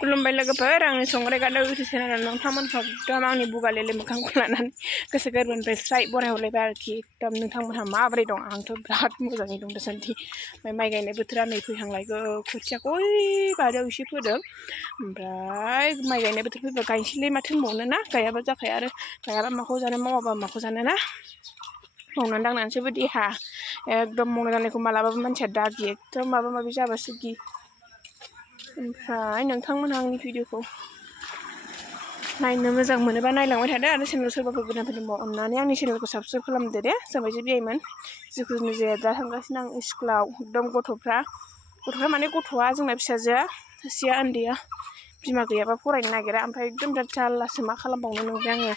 खुलुमबाय लोगोफोर आंनि संग्राय गादाव इउटुब चेनेलाव नोंथांमोनखौ एकदम आंनि बुगालेले मोखांखौ लानानै गोसो गोरबोनिफ्राय स्राय बरायहरलायबाय आरोखि एकदम नोंथांमोनहा माबोरै दं आंथ' बिराद मोजाङै दं दासान्दि ओमफ्राय माइ गायनाय बोथोरा नै फैहांलायगौ खोथियाखौ ओइ बारियाव एसे फोदों ओमफ्राय माइ गायनाय बोथोर फैबा गायनोसैलै माथो होनबावनो ना गायाबा जाखाया आरो गायाबा माखौ जानो मावाबा माखौ जानो ना मावनानै दांनानैसोबो देहा एकदम मावनाय दांनायखौ मालाबाबो मानसिया दागि एकदम माबा माबि जाबासो गि ओमफ्राय नोंथांमोनहा आंनि भिडिअखौ नायनो मोजां मोनोबा नायलांबाय थादो आरो चेनेलाव सोरबाफोर गोदान फैदोंबा अननानै आंनि चेनेलखौ साबस्क्राइब खालामदो दे जाबायजे बेयायमोन जिखुनु जाया दा थांगासिनो आं स्कुलाव एकदम गथ'फ्रा माने गथ'आ जोंना फिसाजोआ सासेया उन्दैया बिमा गैयाबा फरायनो नागिरा ओमफ्राय एकदम बिराद जारलासो मा खालामबावनो नंबाय आङो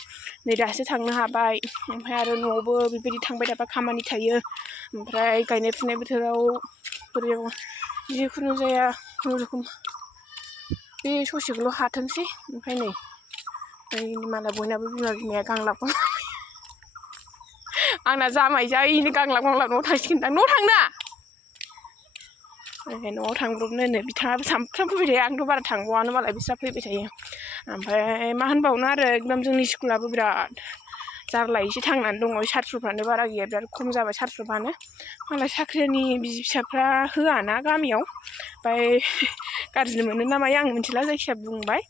नै दासो थांनो हाबाय ओमफ्राय आरो न'आवबो बेबायदि थांबाय थाबा खामानि थायो ओमफ्राय गायनाय फुनाय बोथोराव बोरैबा जिखुनु जाया खुनुरुखुम बे ससेखौल' हाथोंसै ओमफ्राय नै मालाय बयनाबो बिमाया गांलाब आंना जामाय जायैनो गांलाब न'आव थांसिगोनदां न'आव थांना न'आव थांब्रबनो बिथाङाबो सामफ्रामबो फैबाय थायो आंथ' बारा थांबावानो मालाय बिस्रा फैबाय थायो ओमफ्राय मा होनबावनो आरो एकदम जोंनि स्कुलाबो बिराद जारलायैसो थांनानै दङ साथ्र'फ्रानो बारा गैया बिराद खम जाबाय साथ्र'फ्रानो मालाय साख्रिनि बिसि फिसाफ्रा होआना गामियाव ओमफ्राय गाज्रि मोनो ना मायो आं मिथिला जायखिया बुंबाय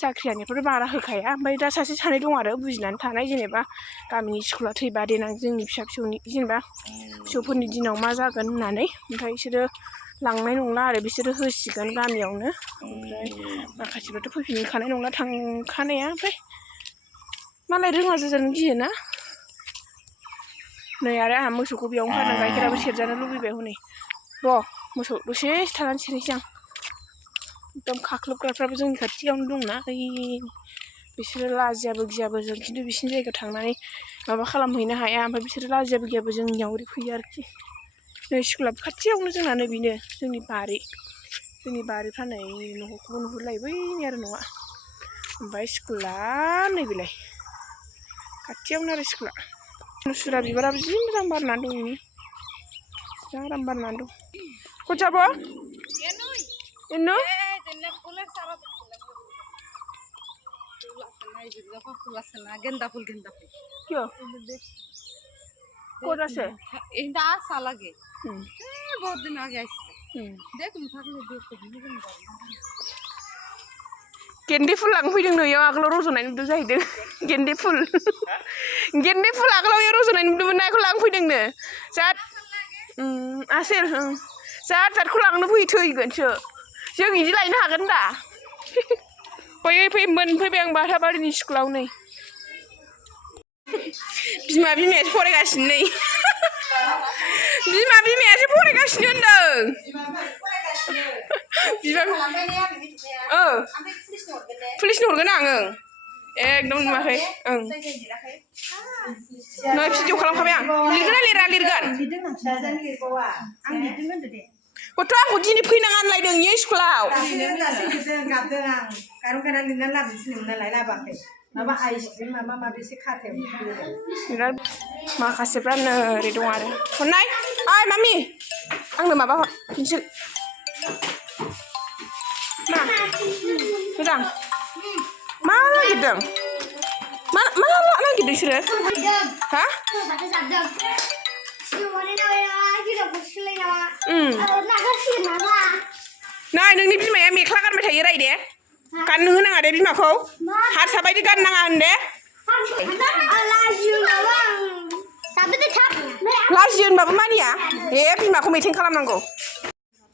साख्रियानिफ्राय बारा होखाया ओमफ्राय दा सासे सानै दं आरो बुजिनानै थानाय जेनेबा गामिनि स्कुला थैबा देनां जोंनि फिसौनि जेनेबा फिसौफोरनि दिनाव मा जागोन होननानै ओमफ्राय बिसोरो लांनाय नंला आरो बिसोरो होसिगोन गामियावनो ओमफ्राय माखासेफ्राथ' फैफिनखानाय नंला थांखानाया ओमफ्राय मालाय रोङा जाजानो गियोना नै आरो आंहा मोसौखौ बेयावनो खादों गाइखेराबो सेरजानो लुबैबाय हनै र' मोसौ दसे थानानै सेरनोसै आं एकदम खाख्लोबग्राफ्राबो जोंनि खाथियावनो दंना ओइ बिसोरो लाजियाबो गियाबो जों खिन्थु बिसिनि जायगायाव थांनानै माबा खालामहैनो हाया ओमफ्राय बिसोरो लाजियाबो गियाबो जोंनियाव ओरै फैयो आरोखि नै स्कुला खाथियावनो जोंना बेनो जोंनि बारिफ्रा नै न'खौबो नुहुरलायो बैनि आरो न'आ ओमफ्राय स्कुला नैबेलाय खाथियावनो आरो स्कुला मुसुरा बिबाराबो जि मोजां बारनानै दं जा आराम बारनानै दं खचाबो इन्नु गेंदा फुल क्यों कौन से आशा लगे बहुत दिन आगे देख गेन्दे फुल लांफैदों नैयाव आगोलाव रज'नाय नुदों जाहैदों गेन्दे फुल आगोलाव रज'नाय नुदोंमोन ना बेखौ लांफैदोंनो जात आसेर जातखौ लांनो फैयो थैगोनसो जों बिदि लायनो हागोन दा फै मोनफैबाय आं बाथाबारिनि स्कुलाव नै बिमायासो फरायगासिनो नै बिमायासो फरायगासिनो होनदों पुलिसनो हरगोन आं एकदम नुवाखै नै भिडिअ खालामखाबाय आं लिरगोन गथ' आंखौ दिनै फैनाङा होनलायदों इयो स्कुलाव माखासेफ्रा ओरै दं आरो हरनाय ओइ मामि आंनो माबा हर पेन्सिल मा मोजां मा नागिरदों मा नागिरदों बिसोरो हा नै नोंनि बिमाया मेख्ला गानबाय थायो रायदे गाननो होनाङा दे बिमाखौ हारसा बायदि गाननाङा होन दे लाजियो होनबाबो मानिया बिमाखौ मेथें खालामनांगौ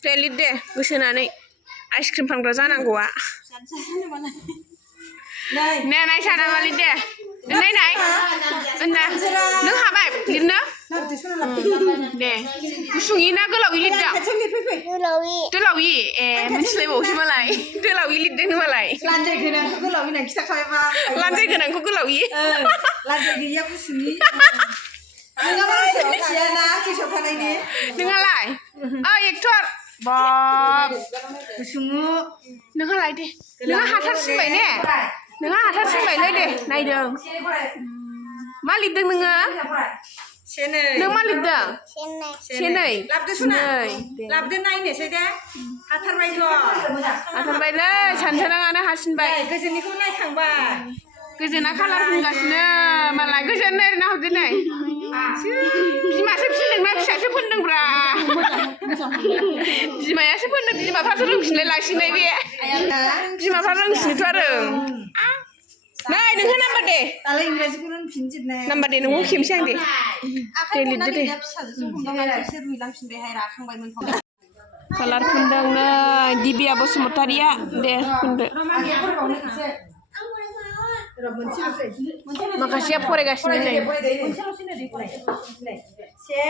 दे लिर दे गोसो होनानै आइसक्रिम फानग्रा जानांगौआ नायसा नामा लिर दे नाय नों हाबाय लिरनो दे गुसुङै ना गोलावै लिरदों दोलावि मिथिलायबावसो मालाय दोलावि लिरदों मालाय लान्जाय गोनांखौ गोलावि होनना खिथाखाबायबा लान्जाय गोनांखौ गोलावि लान्जाय गैयिया गुसुङै नोंहालाय एक्टर बाब गुसुङो नोंहालाय दे नोंहा हाथारसिंबाय ने दे नायदों मा लिरदों नोङो सेनै नों मा लिरदों सेनै लाबदो सना नै लाबदो नायनोसै दे हाथारबायथ' हाथारबायलै सानसोराङानो हासिनबाय गोजोननिखौ नायखांबाय गोजोना खालार फुनगासिनो मालाय गोजोन नायना हरदो नै बिमासो फिनदोंना फिसासो फोनदोंब्रा बिमायासो फोनदों बिमाफ्रासो रोंफिनलाय लांसिननाय बे बिमाफ्रा रोंसिनोथ' आरो नै नोंहा नाम्बार दे दालाय इंराजिखौ रोंफिनजोबनाय नाम्बार दे नोंखौ खेमसै आं दे आखाइ लिरदो दे हमनानै फिसाजोजों हमदांनानै एसे रुइलांफिनबायहाय राखांबायमोन कालार फुनदों नै दिबिया बसुमतारिया दे फुनदो माखासेया फरायगासिनो नै से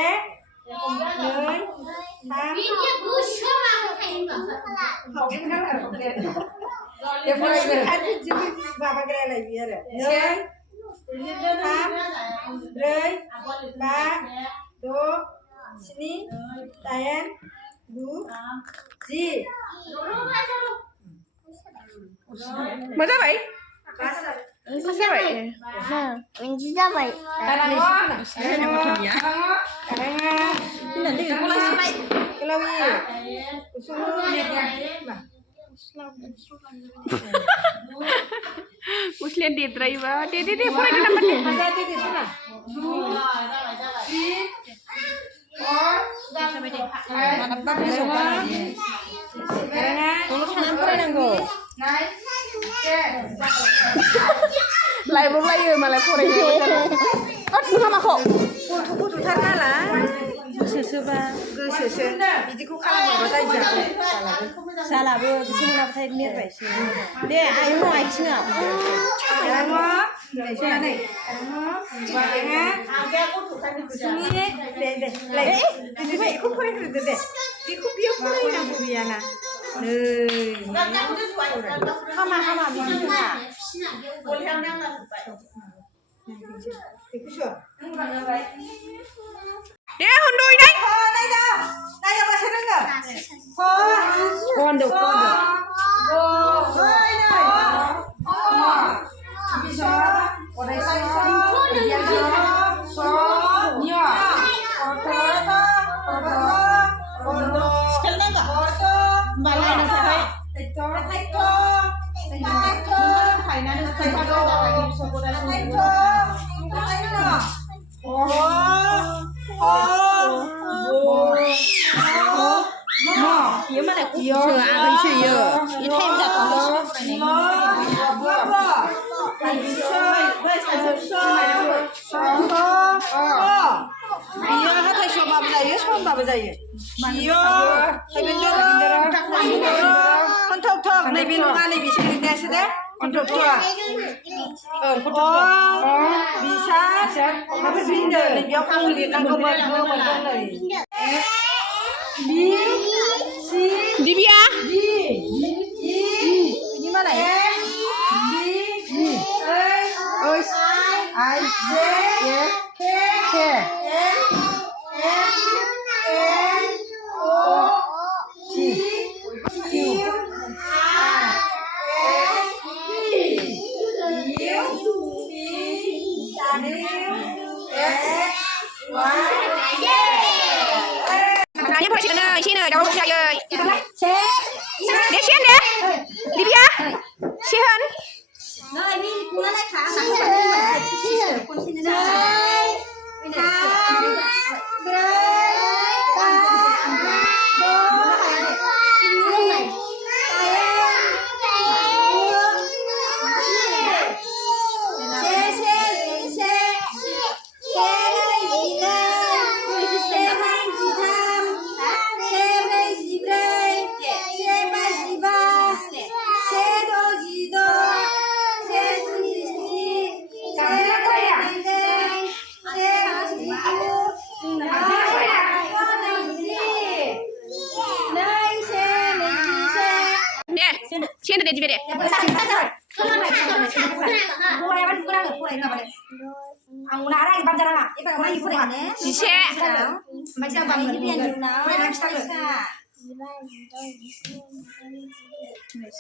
मा जाबाय जाबाय Benci जाबाय मुस्लिम देद्रायोबा दे दे दे फरायदो नाम्बार दे लायबावलायो मालाय फरायनायाव नोंहा माखौ गथ'थार नालाय गोसोसोबा गोसोसो बिदिखौ खालामोबा जायो जालाबो बिदि मोनाबाथाय नेरबायसो दे आयौ आथिङाव बेखौ फरायग्रोदो दे बेखौ बेयाव फरायनांगौ गैयाना हामा हामा बिदि नङा दे हुन्दुइनाय नायाबासो रोङो कन्दो Iya mana aku agak isu iya. Ini time jatuh. Iya, hatai sobabu जायो समबाबो जायो बियो थाइबेंजों खन्थाव थक नैबे नङा नैबेसो लिरनायासो दे खन्थाव थक बिसा माबा फिनदो नैबेयाव आं लिरनांगौमोन गोमोनदों नै बि सि Dibiya ini mana ya I J K L O G Q R S T U V W X Y Nanya farasigana sini daw saya. Dia sian deh. Libya. Sihan. Nah ini pula lah kak. Sian deh jadi deh. Sise.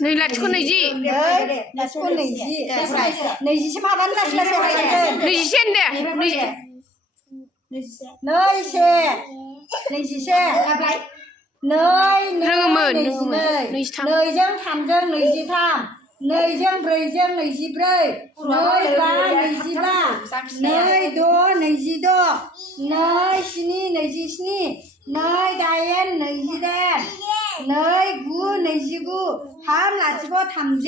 Nih langsung niji. Niji sian deh. नैसे नैजिसे रोङोमोन नैजों थामजों नैजिथाम नैजों ब्रैजों नैजिब्रै नै बा नैजिबा नै द' नैजिद' नै स्नि नैजिस्नि नै दाइन नैजिदाइन नै गु नैजिगु थाम लाथिख' 30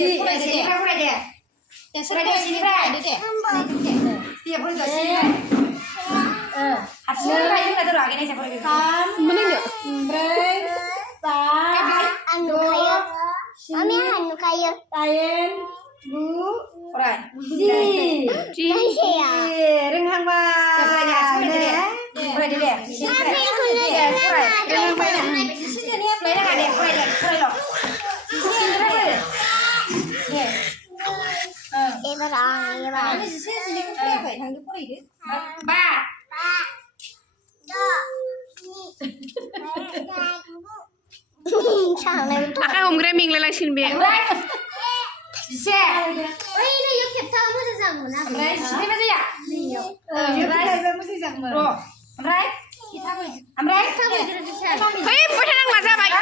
आखाइ हमग्राया मेंलायलांसिगोन बे Hei, boleh nang maza baik.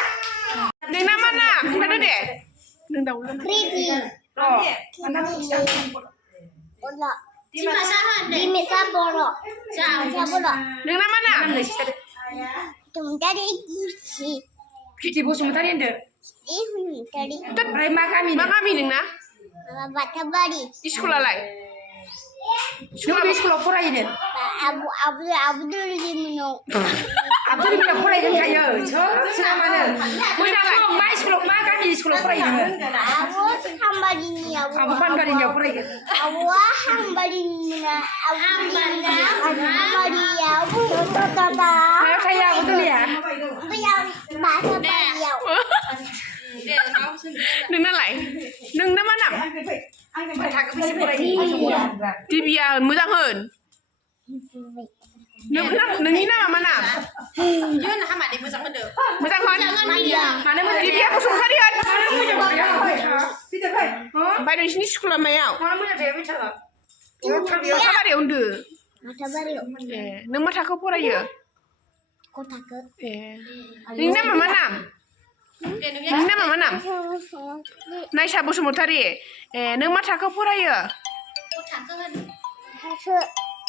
Neng nama na, mana deh? Neng dah ulang. Oh, di mesa borok. neng nama na? Tadi kursi. Kita bosong tadi anda. Tadi Tet, makami neng na? batabari. Di sekolah lain. Sekolah pura ini. Abdul di mana? Abdul di mana pura ini kaya? Cuma mana? Mai sekolah kami sekolah pura ini. Awak hamba di ni awak. Abu pan kali ni pura ini. Awak hamba di mana? Hamba di awak. Tata. Kaya betul ya. Biar bahasa beliau. Neng na lain. Neng nama nam? Di biar mudah hun. Neng ini nama mana? Mudah hun. Di biar aku suka dia. Baik di sini sekolah mayau. Apa dia undu? Batabari. Neng mata kau pura ya? Kota ke? Neng nama mana? Neng nama mana? Naisha Bosumotari. Neng mata kau pura ya?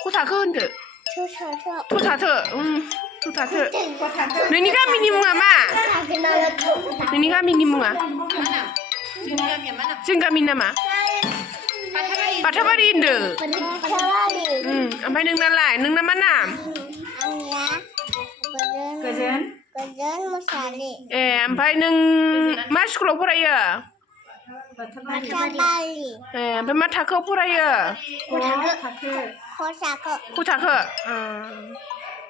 Kota ke undu? Kota te. Neng ni kami ni munga ma? Neng ni kami ni munga? Jeng kami nama? Batabari undu. Ampai neng nalai. Neng nama mana? Kerjaan musali. Ampai neng mas sekolah pura ya? Batabari. Ampai mata kau pura ya? Kota ke? Kota ke?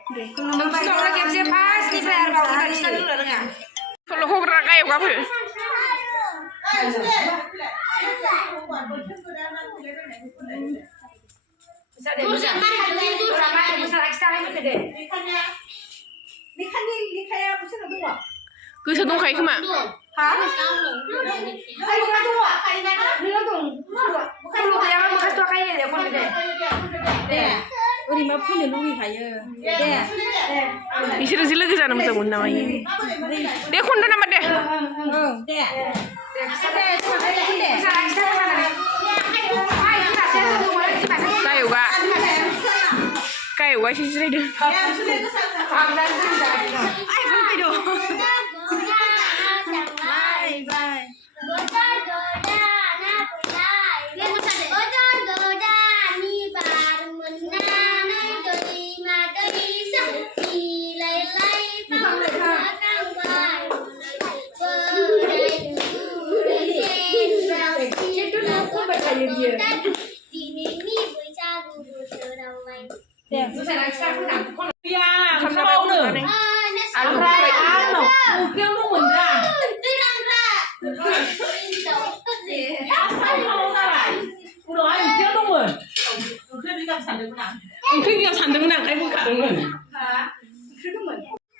Sekolah yang siapa? Ni bayar kau kita di sana dulu dengar. Kalau kau rakai apa? Kau sedang kai kemana? Isir sila kerja nama sebut nama ini. Dia konda nama deh. Kayu ga sih sih deh.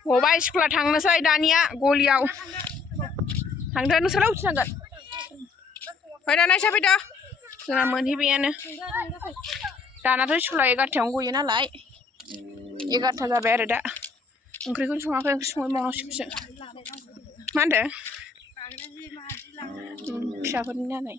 Gobay sekolah थांनोसै दानिया गलियाव थांदो नोंसोरलाय उथि थांगोन फैदा नायसा फैदा जोंना मोनहैबायानो दानाथ' स्कुला 11 थायावनो गयो नालाय 11था जाबाय आरो दा ओंख्रिखौनो सङाखै ओंख्रि संबाय मावनांसिगौसो मा होनदों फिसाफोरनि नालाय